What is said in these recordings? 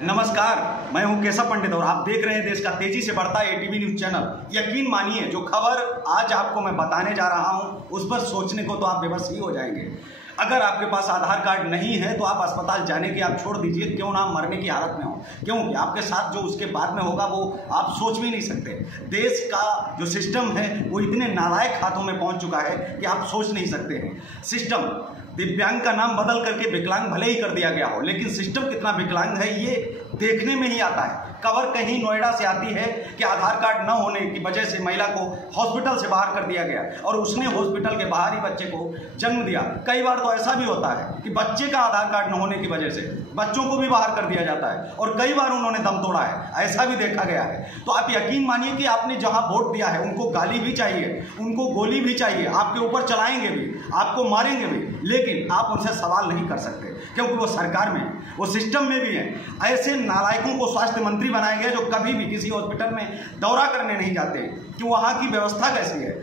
नमस्कार, मैं हूं केशव पंडित और आप देख रहे हैं देश का तेजी से बढ़ता एटीवी न्यूज चैनल। यकीन मानिए, जो खबर आज आपको मैं बताने जा रहा हूं उस पर सोचने को तो आप बेबस ही हो जाएंगे। अगर आपके पास आधार कार्ड नहीं है तो आप अस्पताल जाने की आप छोड़ दीजिए, क्यों ना मरने की हालत में हो, क्योंकि आपके साथ जो उसके बाद में होगा वो आप सोच भी नहीं सकते। देश का जो सिस्टम है वो इतने नालायक हाथों में पहुंच चुका है कि आप सोच नहीं सकते हैं। सिस्टम दिव्यांग का नाम बदल करके विकलांग भले ही कर दिया गया हो, लेकिन सिस्टम कितना विकलांग है ये देखने में ही आता है। खबर कहीं नोएडा से आती है कि आधार कार्ड न होने की वजह से महिला को हॉस्पिटल से बाहर कर दिया गया और उसने हॉस्पिटल के बाहर ही बच्चे को जन्म दिया। कई बार तो ऐसा भी होता है कि बच्चे का आधार कार्ड न होने की वजह से बच्चों को भी बाहर कर दिया जाता है और कई बार उन्होंने दम तोड़ा है, ऐसा भी देखा गया है। तो आप यकीन मानिए कि आपने जहां वोट दिया है उनको गाली भी चाहिए, उनको गोली भी चाहिए, आपके ऊपर चलाएंगे भी, आपको मारेंगे भी, लेकिन आप उनसे सवाल नहीं कर सकते क्योंकि वो सरकार में, वो सिस्टम में भी है। ऐसे नालायकों को स्वास्थ्य मंत्री बनाया गया जो कभी भी किसी हॉस्पिटल में दौरा करने नहीं जाते कि वहाँ की व्यवस्था कैसी है।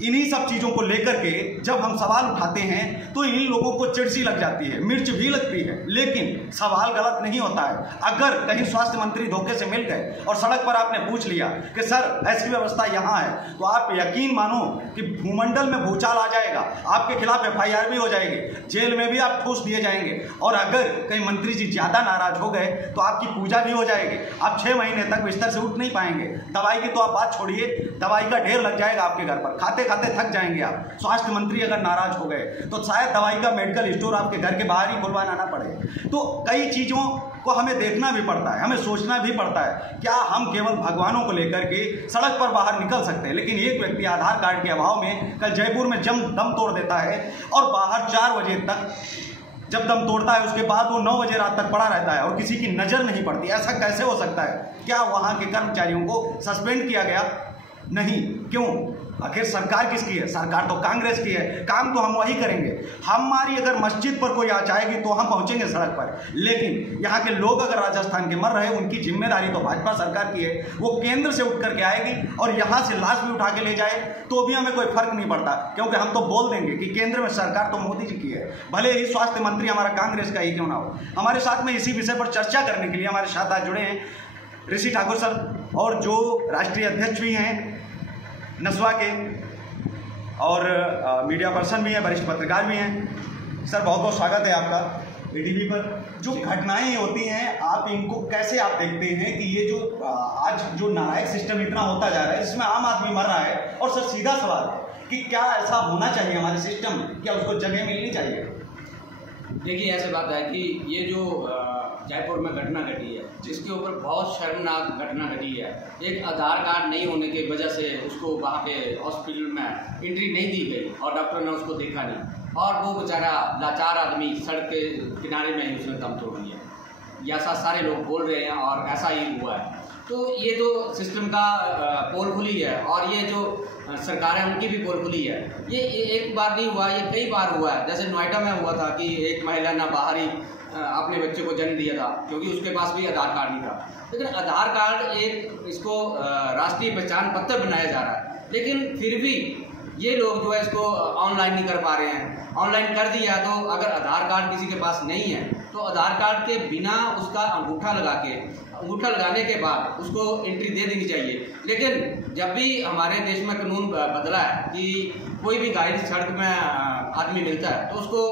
इन्हीं सब चीज़ों को लेकर के जब हम सवाल उठाते हैं तो इन लोगों को चिड़सी लग जाती है, मिर्च भी लगती है, लेकिन सवाल गलत नहीं होता है। अगर कहीं स्वास्थ्य मंत्री धोखे से मिल गए और सड़क पर आपने पूछ लिया कि सर ऐसी व्यवस्था यहाँ है, तो आप यकीन मानो कि भूमंडल में भूचाल आ जाएगा, आपके खिलाफ FIR भी हो जाएगी, जेल में भी आप ठूस दिए जाएंगे। और अगर कहीं मंत्री जी ज़्यादा नाराज हो गए तो आपकी पूजा भी हो जाएगी, आप 6 महीने तक बिस्तर से उठ नहीं पाएंगे। दवाई की तो आप बात छोड़िए, दवाई का ढेर लग जाएगा आपके घर पर, खाते खाते थक जाएंगे आप। स्वास्थ्य मंत्री अगर नाराज हो गए तो शायद दवाई का मेडिकल स्टोर आपके घर के बाहर ही खुलवाना ना पड़े। तो कई चीज़ों को हमें देखना भी पड़ता है, हमें सोचना भी पड़ता है। क्या हम केवल भगवानों को लेकर के सड़क पर बाहर निकल सकते हैं, लेकिन एक व्यक्ति आधार कार्ड के अभाव में कल जयपुर में दम तोड़ देता है और बाहर 4 बजे तक जब दम तोड़ता है उसके बाद वो 9 बजे रात तक पड़ा रहता है और किसी की नज़र नहीं पड़ती। ऐसा कैसे हो सकता है? क्या वहाँ के कर्मचारियों को सस्पेंड किया गया? नहीं। क्यों? आखिर सरकार किसकी है? सरकार तो कांग्रेस की है। काम तो हम वही करेंगे। हमारी अगर मस्जिद पर कोई आ जाएगी तो हम पहुंचेंगे सड़क पर, लेकिन यहाँ के लोग अगर राजस्थान के मर रहे हैं उनकी जिम्मेदारी तो भाजपा सरकार की है। वो केंद्र से उठ करके आएगी और यहाँ से लाश भी उठा के ले जाए तो भी हमें कोई फर्क नहीं पड़ता, क्योंकि हम तो बोल देंगे कि केंद्र में सरकार तो मोदी जी की है, भले ही स्वास्थ्य मंत्री हमारा कांग्रेस का ही क्यों ना हो। हमारे साथ में इसी विषय पर चर्चा करने के लिए हमारे साथ आज जुड़े हैं ऋषि ठाकुर सर, और जो राष्ट्रीय अध्यक्ष भी हैं नस्वा के और मीडिया पर्सन भी हैं, वरिष्ठ पत्रकार भी हैं। सर बहुत बहुत स्वागत है आपका ATV पर। जो घटनाएं होती हैं आप इनको कैसे आप देखते हैं कि ये जो आज जो नालायक सिस्टम इतना होता जा रहा है जिसमें आम आदमी मर रहा है, और सर सीधा सवाल है कि क्या ऐसा होना चाहिए हमारे सिस्टम में, क्या उसको जगह मिलनी चाहिए? देखिए, ऐसी बात है कि ये जो जयपुर में घटना घटी है, जिसके ऊपर बहुत शर्मनाक घटना घटी है। एक आधार कार्ड नहीं होने की वजह से उसको वहाँ के हॉस्पिटल में एंट्री नहीं दी गई और डॉक्टर ने उसको देखा नहीं, और वो बेचारा लाचार आदमी सड़क के किनारे में ही उसने दम तोड़ दिया। ऐसा सारे लोग बोल रहे हैं और ऐसा ही हुआ है। तो ये तो सिस्टम का पोल खुली है और ये जो सरकार है उनकी भी पोल खुली है। ये एक बार नहीं हुआ, ये कई बार हुआ है। जैसे नोएडा में हुआ था कि एक महिला ने बाहर ही अपने बच्चे को जन्म दिया था क्योंकि उसके पास भी आधार कार्ड नहीं था। लेकिन आधार कार्ड एक इसको राष्ट्रीय पहचान पत्र बनाया जा रहा है, लेकिन फिर भी ये लोग जो है इसको ऑनलाइन नहीं कर पा रहे हैं। ऑनलाइन कर दिया तो अगर आधार कार्ड किसी के पास नहीं है तो आधार कार्ड के बिना उसका अंगूठा लगाने के बाद उसको एंट्री दे देनी चाहिए। लेकिन जब भी हमारे देश में कानून बदला है कि कोई भी घायल सड़क में आदमी मिलता है तो उसको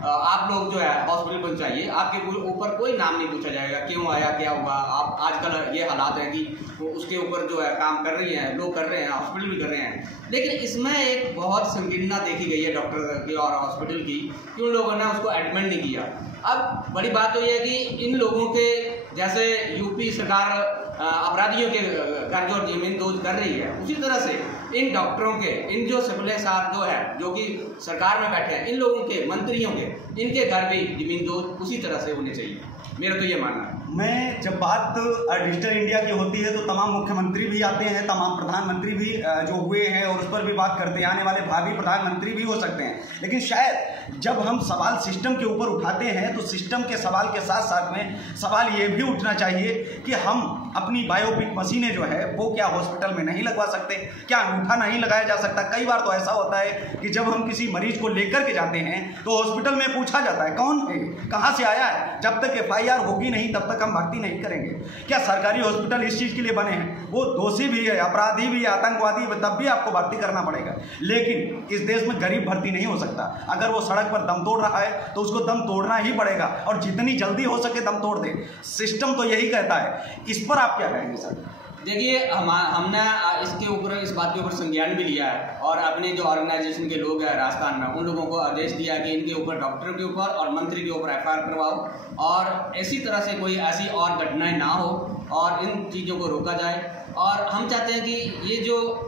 आप लोग जो है हॉस्पिटल पहुंचाइए, आपके ऊपर कोई नाम नहीं पूछा जाएगा, क्यों आया, क्या हुआ। आप आजकल ये हालात है कि उसके ऊपर जो है काम कर रही हैं, लोग कर रहे हैं, हॉस्पिटल भी कर रहे हैं। लेकिन इसमें एक बहुत संकीर्णता देखी गई है डॉक्टर की और हॉस्पिटल की कि उन लोगों ने उसको एडमिट नहीं किया। अब बड़ी बात तो ये है कि इन लोगों के जैसे यूपी सरकार अपराधियों के घर जो जमीन दोज कर रही है, उसी तरह से इन डॉक्टरों के, इन जो सप्लाई साहब जो है जो कि सरकार में बैठे हैं, इन लोगों के, मंत्रियों के, इनके घर भी जमीन दोज उसी तरह से होने चाहिए। मेरा तो ये मानना है। मैं जब बात डिजिटल इंडिया की होती है तो तमाम मुख्यमंत्री भी आते हैं, तमाम प्रधानमंत्री भी जो हुए हैं और उस पर भी बात करते हैं, आने वाले भावी प्रधानमंत्री भी हो सकते हैं। लेकिन शायद जब हम सवाल सिस्टम के ऊपर उठाते हैं तो सिस्टम के सवाल के साथ साथ में सवाल ये भी उठना चाहिए कि हम अपनी बायोपिक मशीनें जो है वो क्या हॉस्पिटल में नहीं लगवा सकते, क्या अंगूठा नहीं लगाया जा सकता। कई बार तो ऐसा होता है कि जब हम किसी मरीज को लेकर के जाते हैं तो हॉस्पिटल में पूछा जाता है कौन है, कहाँ से आया है। जब तक FIR FIR होगी नहीं तब तक हम भर्ती नहीं करेंगे। क्या सरकारी हॉस्पिटल इस चीज़ के लिए बने हैं? वो दोषी भी है, अपराधी भी है, आतंकवादी भी, तब भी आपको भर्ती करना पड़ेगा। लेकिन इस देश में गरीब भर्ती नहीं हो सकता। अगर वो सड़क पर दम तोड़ रहा है तो उसको दम तोड़ना ही पड़ेगा, और जितनी जल्दी हो सके दम तोड़ दे। सिस्टम तो यही कहता है। इस पर आप क्या कहेंगे सर? देखिए, हमने इसके ऊपर, इस बात के ऊपर संज्ञान भी लिया है, और अपने जो ऑर्गेनाइजेशन के लोग हैं राजस्थान में, उन लोगों को आदेश दिया कि इनके ऊपर, डॉक्टर के ऊपर और मंत्री के ऊपर FIR करवाओ, और ऐसी तरह से कोई ऐसी और घटनाएं ना हो और इन चीज़ों को रोका जाए। और हम चाहते हैं कि ये जो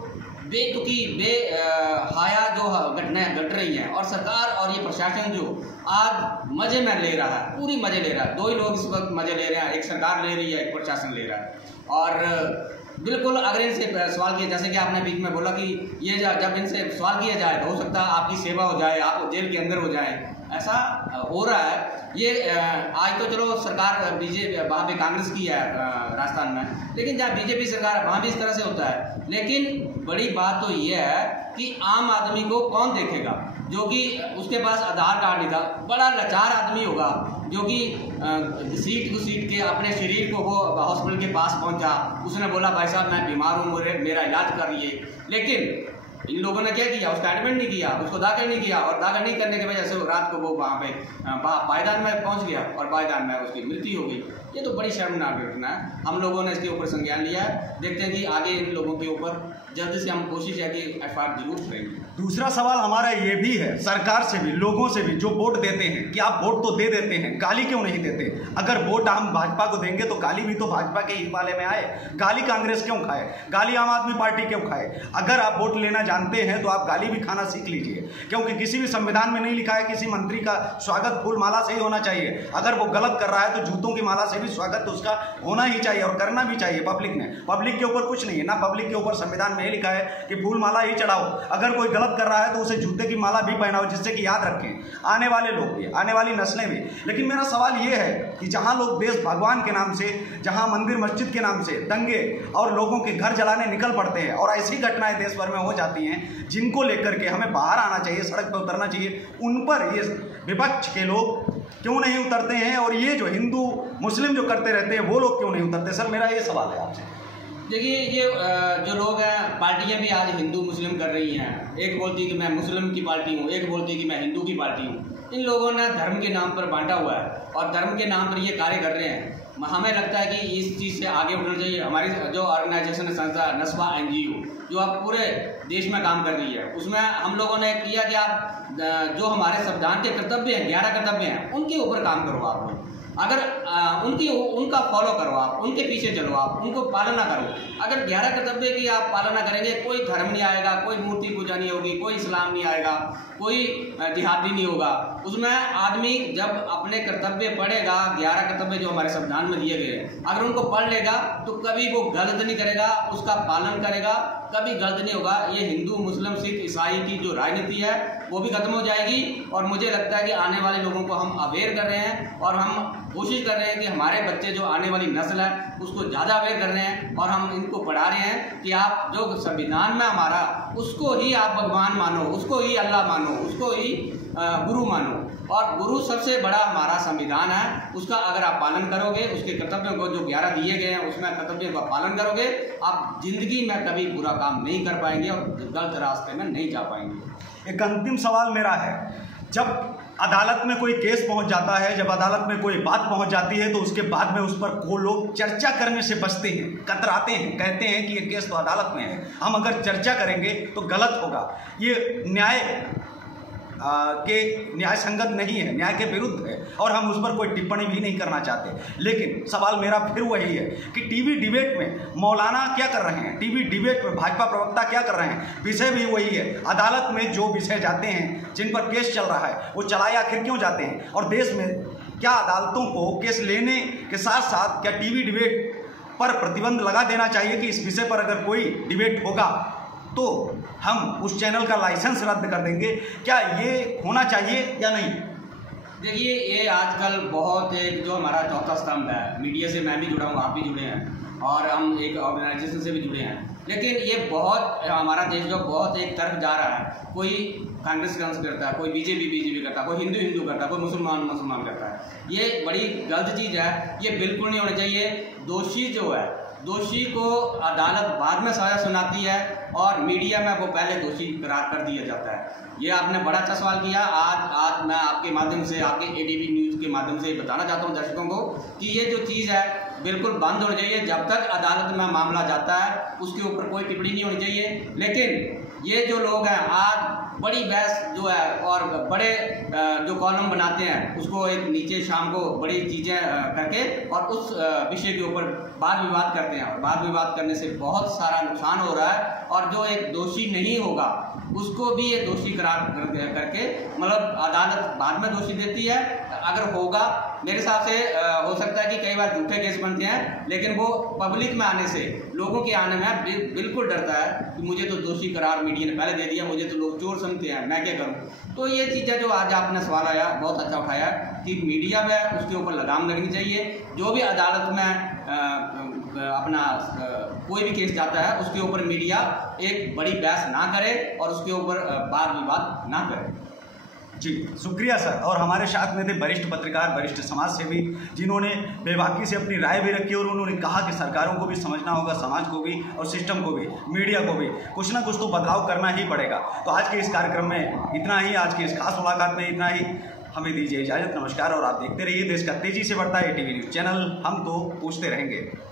बेतुकी बेहाया जो घटनाएं घट रही हैं, और सरकार और ये प्रशासन जो आज मजे में ले रहा है, पूरी मजे ले रहा है। दो ही लोग इस वक्त मजे ले रहे हैं, एक सरकार ले रही है, एक प्रशासन ले रहा है। और बिल्कुल अगर इनसे सवाल किया, जैसे कि आपने बीच में बोला कि ये जब इनसे सवाल किया जाए तो हो सकता है आपकी सेवा हो जाए, आप जेल के अंदर हो जाए, ऐसा हो रहा है। ये आज तो चलो सरकार बीजेपी वहाँ पे कांग्रेस की है राजस्थान में, लेकिन जहाँ बीजेपी सरकार है वहाँ भी इस तरह से होता है। लेकिन बड़ी बात तो ये है कि आम आदमी को कौन देखेगा, जो कि उसके पास आधार कार्ड नहीं था, बड़ा लाचार आदमी होगा जो कि सीट टू सीट के अपने शरीर को वो हॉस्पिटल के पास पहुंचा, उसने बोला भाई साहब मैं बीमार हूँ, मेरा इलाज कर लिए। लेकिन इन लोगों ने क्या किया, उसका एडमिट नहीं किया, उसको दाखिल नहीं किया, और दाखिल नहीं करने की वजह से रात को वो वहाँ पे पायदान में पहुँच गया और पायदान में उसकी मृत्यु हो गई। ये तो बड़ी शर्मनाक घटना है। हम लोगों ने इसके ऊपर संज्ञान लिया है, देखते हैं कि आगे इन लोगों के ऊपर जल्द से हम कोशिश है कि FIR जरूर करेंगे। दूसरा सवाल हमारा ये भी है सरकार से भी, लोगों से भी, जो वोट देते हैं, कि आप वोट तो दे देते हैं, गाली क्यों नहीं देते? अगर वोट हम भाजपा को देंगे तो गाली भी तो भाजपा के ही वाले में आए। गाली कांग्रेस क्यों खाए? गाली आम आदमी पार्टी क्यों खाए? अगर आप वोट लेना जानते हैं तो आप गाली भी खाना सीख लीजिए, क्योंकि किसी भी संविधान में नहीं लिखा है किसी मंत्री का स्वागत फूल माला से ही होना चाहिए। अगर वो गलत कर रहा है तो जूतों की माला से भी स्वागत उसका होना ही चाहिए, और करना भी चाहिए। पब्लिक के ऊपर कुछ नहीं है ना, पब्लिक के ऊपर संविधान में लिखा है कि फूल माला ही चढ़ाओ। अगर कोई गलत कर रहा है तो उसे जूते की माला भी पहनाओ, जिससे कि याद रखें आने वाले लोग भी, आने वाली नस्लें भी। लेकिन मेरा सवाल ये है कि जहां लोग देश भगवान के नाम से, जहां मंदिर मस्जिद के नाम से दंगे और लोगों के घर जलाने निकल पड़ते हैं, और ऐसी घटनाएं देश भर में हो जाती हैं जिनको लेकर के हमें बाहर आना चाहिए, सड़क पर उतरना चाहिए, उन पर ये विपक्ष के लोग क्यों नहीं उतरते हैं? और ये जो हिंदू मुस्लिम जो करते रहते हैं वो लोग क्यों नहीं उतरते? सर मेरा ये सवाल है आपसे। देखिए, ये जो लोग हैं, पार्टियां भी आज हिंदू मुस्लिम कर रही हैं। एक बोलती है कि मैं मुस्लिम की पार्टी हूँ, एक बोलती है कि मैं हिंदू की पार्टी हूँ। इन लोगों ने धर्म के नाम पर बांटा हुआ है और धर्म के नाम पर ये कार्य कर रहे हैं। हमें लगता है कि इस चीज़ से आगे उठना चाहिए। हमारी जो ऑर्गेनाइजेशन है, संस्था नस्वा NGO, जो आप पूरे देश में काम कर रही है, उसमें हम लोगों ने किया कि आप जो हमारे संविधान के कर्तव्य हैं, 11 कर्तव्य हैं, उनके ऊपर काम करो। आप लोग अगर उनका फॉलो करो, आप उनके पीछे चलो, आप उनको पालना करो। अगर 11 कर्तव्य की आप पालना करेंगे, कोई धर्म नहीं आएगा, कोई मूर्ति पूजा नहीं होगी, कोई इस्लाम नहीं आएगा, कोई जिहादी नहीं होगा। उसमें आदमी जब अपने कर्तव्य पढ़ेगा, 11 कर्तव्य जो हमारे संविधान में दिए गए हैं, अगर उनको पढ़ लेगा तो कभी वो गलत नहीं करेगा, उसका पालन करेगा, कभी गलत नहीं होगा। ये हिंदू मुस्लिम सिख ईसाई की जो राजनीति है वो भी खत्म हो जाएगी। और मुझे लगता है कि आने वाले लोगों को हम अवेयर कर रहे हैं, और हम कोशिश कर रहे हैं कि हमारे बच्चे जो आने वाली नस्ल है उसको ज़्यादा अवेयर कर रहे हैं, और हम इनको पढ़ा रहे हैं कि आप जो संविधान में हमारा, उसको ही आप भगवान मानो, उसको ही अल्लाह मानो, उसको ही गुरु मानो। और गुरु सबसे बड़ा हमारा संविधान है, उसका अगर आप पालन करोगे, उसके कर्तव्यों को जो 11 दिए गए हैं उसमें कर्तव्यों का पालन करोगे, आप जिंदगी में कभी बुरा काम नहीं कर पाएंगे और गलत रास्ते में नहीं जा पाएंगे। एक अंतिम सवाल मेरा है, जब अदालत में कोई केस पहुंच जाता है, जब अदालत में कोई बात पहुंच जाती है, तो उसके बाद में उस पर को लोग चर्चा करने से बचते हैं, कतराते हैं, कहते हैं कि ये केस तो अदालत में है, हम अगर चर्चा करेंगे तो गलत होगा, ये न्याय संगत नहीं है, न्याय के विरुद्ध है, और हम उस पर कोई टिप्पणी भी नहीं करना चाहते। लेकिन सवाल मेरा फिर वही है कि टीवी डिबेट में मौलाना क्या कर रहे हैं, टीवी डिबेट में भाजपा प्रवक्ता क्या कर रहे हैं? विषय भी वही है। अदालत में जो विषय जाते हैं, जिन पर केस चल रहा है, वो चलाए आखिर क्यों जाते हैं? और देश में क्या अदालतों को केस लेने के साथ साथ क्या टीवी डिबेट पर प्रतिबंध लगा देना चाहिए कि इस विषय पर अगर कोई डिबेट होगा तो हम उस चैनल का लाइसेंस रद्द कर देंगे? क्या ये होना चाहिए या नहीं? देखिए, ये आजकल बहुत एक जो हमारा चौथा स्तंभ है, मीडिया से मैं भी जुड़ा हूँ, आप भी जुड़े हैं, और हम एक ऑर्गेनाइजेशन से भी जुड़े हैं, लेकिन ये बहुत हमारा देश जो बहुत एक तरफ जा रहा है। कोई कांग्रेस करता है, कोई बीजेपी करता है, कोई हिंदू करता है, कोई मुसलमान करता है। ये बड़ी गलत चीज़ है, ये बिल्कुल नहीं होना चाहिए। दोषी जो है, दोषी को अदालत बाद में सजा सुनाती है और मीडिया में वो पहले दोषी करार कर दिया जाता है। ये आपने बड़ा अच्छा सवाल किया। आज मैं आपके माध्यम से, आपके ATV न्यूज़ के माध्यम से बताना चाहता हूँ दर्शकों को कि ये जो चीज़ है बिल्कुल बंद होनी चाहिए। जब तक अदालत में मामला जाता है उसके ऊपर कोई टिप्पणी नहीं होनी चाहिए। लेकिन ये जो लोग हैं आज बड़ी बहस जो है और बड़े जो कॉलम बनाते हैं उसको एक नीचे शाम को बड़ी चीज़ें करके और उस विषय के ऊपर वाद विवाद करते हैं। और वाद विवाद करने से बहुत सारा नुकसान हो रहा है और जो एक दोषी नहीं होगा उसको भी ये दोषी करार करके मतलब अदालत बाद में दोषी देती है। अगर होगा मेरे हिसाब से हो सकता है कि कई बार झूठे केस बनते हैं, लेकिन वो पब्लिक में आने से, लोगों के आने में बिल्कुल डरता है कि मुझे तो दोषी करार मीडिया ने पहले दे दिया, मुझे तो लोग चोर समझते हैं, मैं क्या करूं। तो ये चीज़ें जो आज आपने सवाल आया बहुत अच्छा उठाया कि मीडिया में उसके ऊपर लगाम लगनी चाहिए। जो भी अदालत में अपना कोई भी केस जाता है उसके ऊपर मीडिया एक बड़ी बहस ना करे और उसके ऊपर वाद विवाद ना करे। जी शुक्रिया सर। और हमारे साथ में थे वरिष्ठ पत्रकार, वरिष्ठ समाज सेवी, जिन्होंने बेबाकी से अपनी राय भी रखी और उन्होंने कहा कि सरकारों को भी समझना होगा, समाज को भी और सिस्टम को भी, मीडिया को भी कुछ ना कुछ तो बदलाव करना ही पड़ेगा। तो आज के इस कार्यक्रम में इतना ही, आज के इस खास मुलाकात में इतना ही। हमें दीजिए इजाज़त, नमस्कार। और आप देखते रहिए देश का तेजी से बढ़ता है ATV न्यूज़ चैनल। हम तो पूछते रहेंगे।